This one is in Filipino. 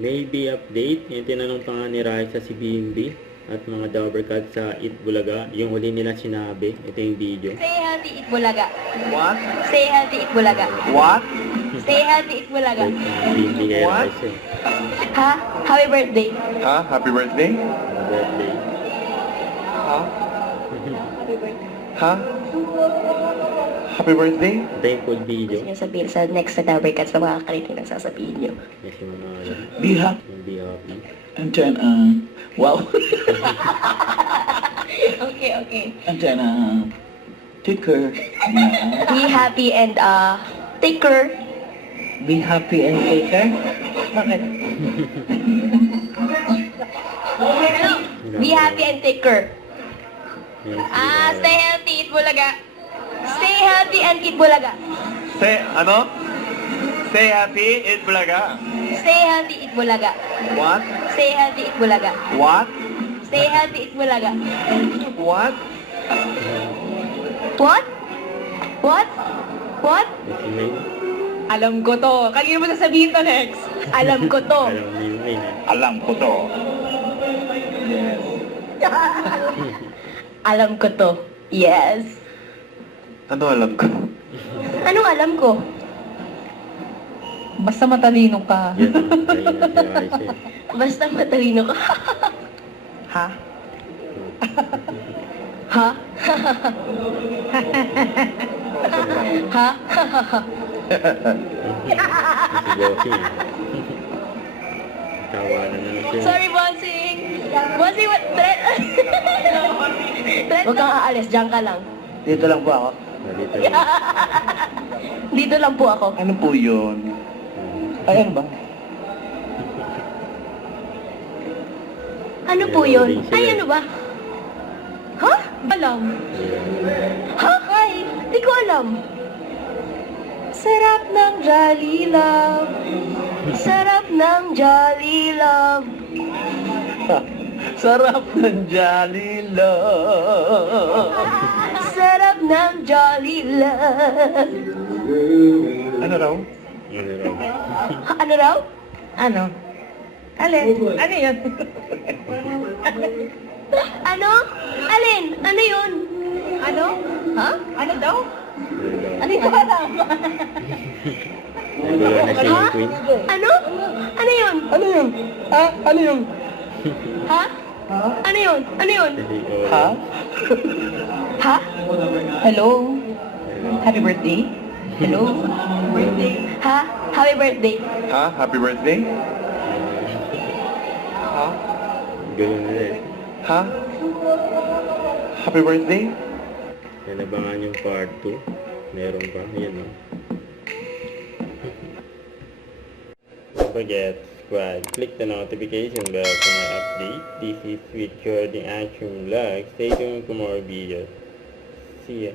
Maybe update. Yung tinanong pa nga ni Raisa si BMB at mga Dobercat sa Eat Bulaga. Yung huli nila sinabi. Ito yung video. Stay healthy, eat bulaga. What? Stay healthy, eat bulaga. What? Stay healthy, eat bulaga. BMB kay What? Raisa. Ha? Happy birthday. Ha? Happy birthday? Birthday. Ha? Happy birthday. Ha? Happy birthday? Ito yung full video. Gusto nyo sabihin sa next na Dobercats sa mga kalitin ang sasabihin nyo. Yes, yung mga alam. Be happy Yung be happy. and then wow. Okay. And then take care. Be happy and take care. Be happy and take care. Bakit? Be happy and take care. Yan, si Stay healthy, eat bulaga. Stay healthy and eat bulaga. Say, ano? Stay happy, eat bulaga. Stay healthy, eat bulaga. What? Stay healthy, eat bulaga. What? Stay healthy, eat bulaga. What? What? What? What? Si May. Alam ko to. Kanino mo sasabihin to next? Alam ko to. Alam mo yung May na. Alam ko to. Alam ko to. Yes. Ano alam ko? Anong alam ko? Basta matalino ka. Yan, ayun na si Raisa. Basta matalino ka. Ha? Ha? Ha? Si Bossing. Tawanan na lang siya. Sorry, bossing. Bossing, what? Huwag kang aalis. Diyan ka lang. Dito lang po ako. Dito lang. Dito lang po ako. Ano po yun? Ay, ano ba? Ano po yun? Ay, ano ba? Ha? Alam. Ha? Ay, di ko alam. Sarap ng Jolly Love. Sarap ng Jolly Love. Sarap ng Jolly Love. Sarap ng Jolly Love. Ano raw? Ano raw? Ano raw? Ano? Alin? Ano yun? Ano? Alin? Ano yun? Ano? Ha? Ano daw? Ano ko alam? Nagulo na siya yung queen. Ano? Ano yun? Ano yun? Ha? Ano yun? Ha? Ano yun? Ano yun? Kasi ikaw Ha? Ha? Hello? Happy birthday? Hello? Birthday? Ha? Happy birthday. Ha? Happy birthday? Ha? Gulo na rin. Ha? Happy birthday? Yan, abangan yung part 2. Meron pa. Yan o. Don't forget, subscribe. Click the notification bell for my update. This is Sweet Jordan Action Vlog. Stay tuned for more videos. See ya.